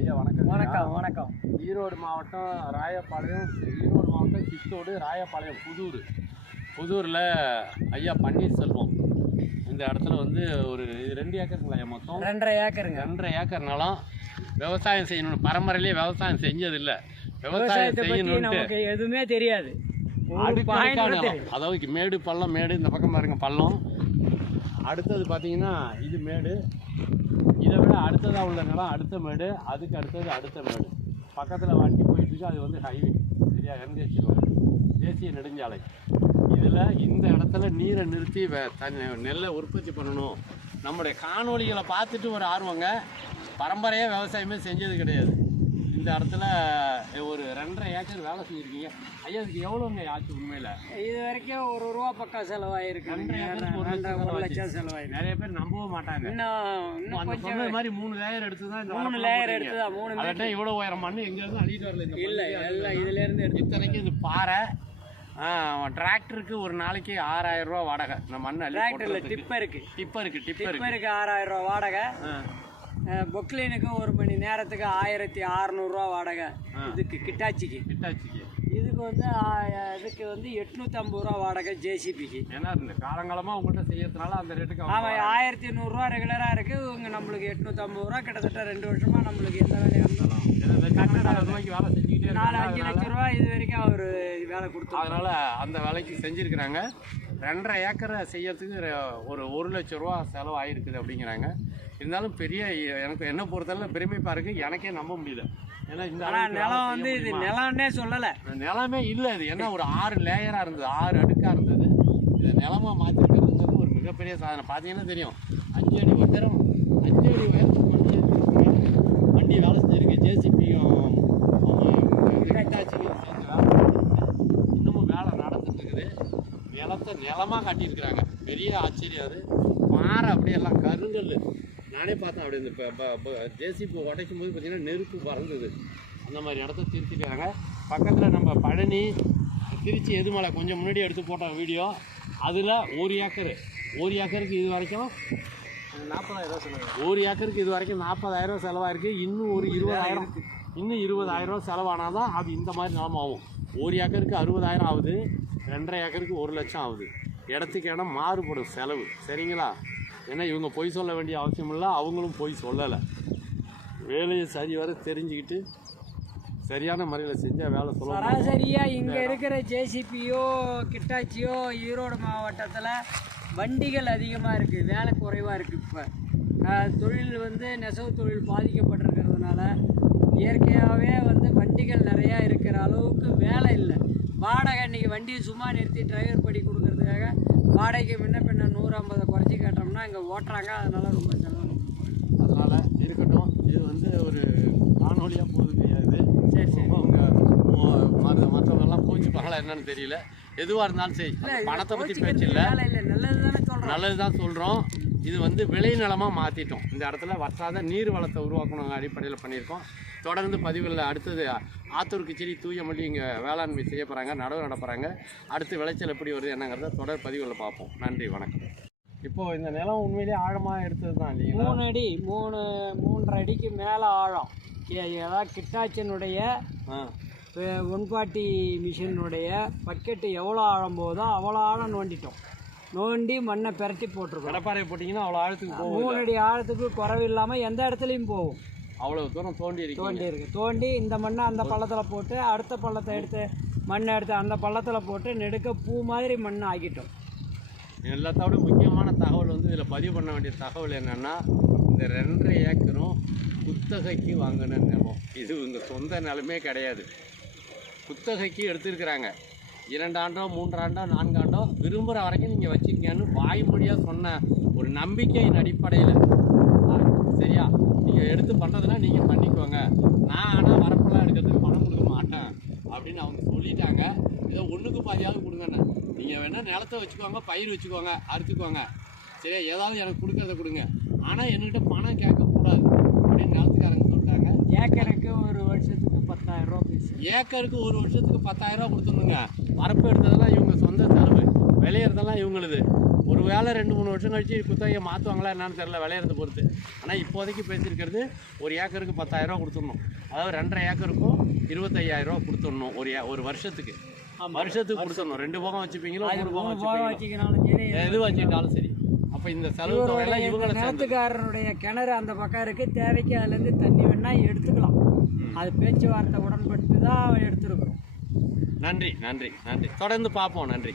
ஐயா வணக்கம் வணக்கம் வணக்கம். ஈரோடு மாவட்டம் ராயப்பாளையம் ஈரோடு மாவட்டம் சித்தோடு ராயப்பாளையம் புதூர். புதூரில் ஐயா பன்னீர்செல்வம். இந்த இடத்துல வந்து ஒரு ரெண்டு ஏக்கருங்களா ஐயா மொத்தம்? ரெண்டரை ஏக்கருங்க. ரெண்டரை ஏக்கர் நிலம். விவசாயம் செய்யணும் பரம்பரையிலேயே விவசாயம் செஞ்சதில்லை. விவசாயம் நமக்கு எதுவுமே தெரியாது. அதாவது மேடு பள்ளம் மேடு இந்த பக்கம் பாருங்க பள்ளம். அடுத்தது பார்த்தீங்கன்னா இது மேடு. இதை விட அடுத்ததாக உள்ள நிலம் அடுத்த மேடு அதுக்கு அடுத்தது அடுத்த மேடு. பக்கத்தில் வண்டி போயிட்டுருக்கு அது வந்து ஹைவே சரியா? என்கேஜ் தேசிய நெடுஞ்சாலை. இதில் இந்த இடத்துல நீரை நிறுத்தி வே- நெல்லை உற்பத்தி பண்ணணும். நம்முடைய காணொளிகளை பார்த்துட்டு ஒரு ஆர்வங்க. பரம்பரையாக விவசாயமே செஞ்சது கிடையாது. இந்த இடத்துல ஒரு ரெண்டரை ஏக்கர் வேலை செஞ்சுருக்கீங்க. ஐயா இதுக்கு எவ்வளோங்க ஆச்சு உண்மையில்? இது வரைக்கும் ஒரு ரூபா பக்கம் செலவாயிருக்கு. ஒரு லட்சம். செலவாயிருக்கு. நிறைய பேர் நம்பவே மாட்டாங்க. இன்னும் கொஞ்சம் மாதிரி மூணு லேயர் எடுத்து தான் இந்த மூணு லேயர். எடுத்து தான் மூணு அதட்ட இவ்வளோ உயரம் மண்ணு எங்க இருந்து அள்ளிட்டு வரல இல்ல எல்லாம் அள்ளிட்டு இதுல இருந்து எடுத்து இத்தனைக்கு இது பாறை. டிராக்டருக்கு ஒரு நாளைக்கு ஆறாயிரம் ரூபா வாடகை. மண்ணை அள்ளி டிராக்டர்ல. டிப்பருக்கு. டிப்பருக்கு டிப்பருக்கு. ஆறாயிரம் ரூபா வாடகை. பொக்லைனுக்கு ஒரு மணி நேரத்துக்கு ஆயிரத்தி அறநூறுவா வாடகை. இதுக்கு கிட்டாச்சிக்கு. கிட்டாச்சிக்கு. இதுக்கு வந்து இதுக்கு வந்து எட்நூற்றம்பது ரூபா வாடகை ஜேசிபிக்கு. ஏன்னா இந்த காலங்காலமா உங்கள்கிட்ட செய்யறதுனால அந்த ரேட்டுக்கு ஆமாம் ஆயிரத்தி நூறுரூவா ரெகுலராக இருக்குது இங்கே நம்மளுக்கு எட்நூற்றம்பது ரூபா கிட்டத்தட்ட ரெண்டு வருஷமாக நம்மளுக்கு எந்த வேலையாக இருந்தாலும் வேலை செஞ்சுக்கிட்டே நாலு அஞ்சு லட்ச ரூபா இது வரைக்கும் அவர் வேலை கொடுத்தாரு அதனால அந்த வேலைக்கு செஞ்சிருக்கிறாங்க. ரெண்டரை ஏக்கரை செய்யறதுக்கு ஒரு ஒரு லட்ச ரூபா செலவு ஆயிருக்குது அப்படிங்கிறாங்க. இருந்தாலும் பெரிய எனக்கு என்ன பொறுத்தவரை பெருமைப்பா இருக்கு எனக்கே நம்ப முடியல. ஏன்னா இந்த நிலம் வந்து இது? நிலம்னே சொல்லலை. நிலமே இல்லை இது என்ன ஒரு ஆறு லேயராக இருந்தது ஆறு அடுக்காக இருந்தது. இதை நிலமா மாற்றிருக்கிறதுங்கிறது ஒரு மிகப்பெரிய சாதனை. பார்த்தீங்கன்னா தெரியும். அஞ்சு அடி உயரம் அஞ்சு அடி உயரத்துக்கு வண்டி வேலை செஞ்சிருக்கு ஜேசிபியும் சேர்ந்து வேலை செஞ்சுருக்கு. இன்னமும் வேலை நடந்துட்டு இருக்குது நிலத்தை நிலமா காட்டியிருக்கிறாங்க. பெரிய ஆச்சரியம் அது. பாறை அப்படியெல்லாம் கருங்கல் நானே பார்த்தேன் அப்படி இந்த ஜேசிபி உடைக்கும் போது பார்த்தீங்கன்னா நெருப்பு பறந்தது. அந்த மாதிரி இடத்த திருத்திருக்காங்க பக்கத்தில் நம்ம பழனி திருச்சி எதுமலை கொஞ்சம் முன்னாடி எடுத்து போட்டோம் வீடியோ. அதில் ஒரு ஏக்கர். ஒரு ஏக்கருக்கு இது வரைக்கும் நாற்பதாயிரம் சொல்லுங்கள் ஒரு ஏக்கருக்கு இது வரைக்கும் நாற்பதாயிரம் செலவாயிருக்கு. இன்னும் ஒரு இருபதாயிரம் இன்னும் இருபதாயிரம் செலவானால் தான் அது இந்த மாதிரி நிலமாகும். ஒரு ஏக்கருக்கு அறுபதாயிரம் ஆகுது. ரெண்டரை ஏக்கருக்கு ஒரு லட்சம் ஆகுது. இடத்துக்கு இடம் மாறுபடும் செலவு. சரிங்களா? ஏன்னா இவங்க பொய் சொல்ல வேண்டிய அவசியம் இல்லை அவங்களும் பொய் சொல்லலை. வேலையை சரி வர தெரிஞ்சுக்கிட்டு சரியான முறையில் செஞ்சால் வேலை சொல்ல சராசரியாக இங்கே இருக்கிற ஜேசிபியோ கிட்டாச்சியோ ஈரோடு மாவட்டத்தில் வண்டிகள் அதிகமாக இருக்குது வேலை குறைவாக இருக்குது இப்போ. தொழில் வந்து நெசவு தொழில் பாதிக்கப்பட்டிருக்கிறதுனால இயற்கையாகவே வந்து வண்டிகள் நிறையா இருக்கிற அளவுக்கு வேலை இல்லை. வாடகை இன்றைக்கி வண்டியை சும்மா நிறுத்தி டிரைவர் படி கொடுக்கறதுக்காக வாடகைக்கு முன்ன பின்ன நூறு ஐம்பதை குறைச்சி கேட்டோம்னா இங்கே ஓட்டுறாங்க. அதனால ரொம்ப செலவு. அதனால் இருக்கட்டும். இது வந்து ஒரு காணொலியாக போகுது கிடையாது சரி சரி. அவங்க மற்ற மற்றவங்கெல்லாம் கோச்சிப்பாங்களா என்னன்னு தெரியல. எதுவாக இருந்தாலும் சரி. பணத்தை பற்றி பேச்சு இல்லை. நல்லது தான் சொல்கிறோம் இது வந்து விளைநிலமாக மாற்றிட்டோம் இந்த இடத்துல வற்றாத நீர் வளத்தை உருவாக்கணும் அடிப்படையில் பண்ணியிருக்கோம். தொடர்ந்து பதிவுகளில் அடுத்தது ஆத்தூர் கிச்சடி தூயமல்லி இங்கே வேளாண்மை செய்ய போகிறாங்க நடவு நட போகிறாங்க அடுத்து விளைச்சல் எப்படி வருது என்னங்கிறத தொடர் பதிவுகளில் பார்ப்போம். நன்றி வணக்கம். இப்போது இந்த நிலம் உண்மையிலேயே ஆழமாக எடுத்தது தான் இல்லைங்களா? மூணு அடி மூணு மூன்றரை அடிக்கு மேலே ஆழம். ஏதாவது கிட்டாச்சினுடைய அஹ், ஒன்பாட்டி மிஷினுடைய பக்கெட்டு எவ்வளோ ஆழம் போகுதோ அவ்வளோ ஆழம் நோண்டிட்டோம். நோண்டி மண்ணை பிரட்டி போட்டிருக்கோம். கடப்பாறை போட்டிங்கன்னா அவ்வளோ ஆழத்துக்கு போகும். மூணு அடி ஆழத்துக்கு குறைவு இல்லாமல் எந்த இடத்துலையும் போகும். அவ்வளோ தூரம் தோண்டி இருக்கீங்க. தோண்டி இருக்கு. தோண்டி இந்த மண்ணை அந்த பள்ளத்தில் போட்டு அடுத்த பள்ளத்தை எடுத்து மண்ணை எடுத்து அந்த பள்ளத்தில் போட்டு நெடுக்க பூ மாதிரி மண் ஆக்கிட்டோம். எல்லாத்தோட முக்கியமான தகவல் வந்து இதில் பதிவு பண்ண வேண்டிய தகவல் என்னென்னா இந்த ரெண்டரை ஏக்கரும் குத்தகைக்கு வாங்கின நிலம் இது உங்கள் சொந்த நிலமே கிடையாது. குத்தகைக்கு எடுத்திருக்கிறாங்க. இரண்டாண்டோ மூன்றாண்டோ நான்காண்டோ விரும்புகிற வரைக்கும் நீங்கள் வச்சுக்கங்கன்னு வாய்மொழியாக சொன்ன ஒரு நம்பிக்கையின் அடிப்படையில். சரியா? நீங்கள் எடுத்து பண்ணுறதுனா நீங்கள் பண்ணிக்கோங்க. நான் ஆனால் வரப்பெல்லாம் எடுக்கிறதுக்கு பணம் கொடுக்க மாட்டேன் அப்படின்னு அவங்க சொல்லிட்டாங்க. ஏதோ ஒன்றுக்கு பாதியாவது கொடுங்கண்ணே. நீங்கள் வேணால் நிலத்தை வச்சுக்கோங்க பயிர் வச்சுக்கோங்க அறுத்துக்கோங்க. சரியா? ஏதாவது எனக்கு கொடுக்கறத கொடுங்க. ஆனால் என்கிட்ட பணம் கேட்கக்கூடாது. அப்படின்னு நிலத்துக்காரங்க சொல்லிட்டாங்க. ஏக்கருக்கு ஒரு வருஷத்துக்கு பத்தாயிரம் ரூபா பீஸ் ஏக்கருக்கு ஒரு வருஷத்துக்கு பத்தாயிரம் ரூபா கொடுத்துருங்க வரப்பு எடுத்ததெல்லாம் இவங்க சொந்த செலவு. விளையிறதெல்லாம் இவங்களுது. ஒரு வேளை ரெண்டு மூணு வருஷம் கழிச்சு குத்தகையை மாற்றுவாங்களா என்னன்னு தெரியல விளையிறத பொறுத்து. ஆனால் இப்போதைக்கு பேசியிருக்கிறது ஒரு ஏக்கருக்கு பத்தாயிரரூவா கொடுத்துடணும். அதாவது ரெண்டரை ஏக்கருக்கும் இருபத்தையாயிரரூவா கொடுத்துடணும் ஒரு ஒரு வருஷத்துக்கு. வருஷத்துக்கு கொடுத்துடணும். ரெண்டு போகம் வச்சுப்பீங்களோ மூணு போகம் வச்சுப்பீங்களோ? எது வச்சுக்கிட்டாலும் சரி. அப்போ இந்த செலவு தொகையெல்லாம் இவங்களை கிணறு அந்த பக்கம் இருக்கு. தேவைக்கு அதுலேருந்து தண்ணி வேணா எடுத்துக்கலாம். அது பேச்சுவார்த்தை உடன்பட்டு தான் எடுத்துருக்குறோம். நன்றி நன்றி நன்றி. தொடர்ந்து பார்ப்போம் நன்றி.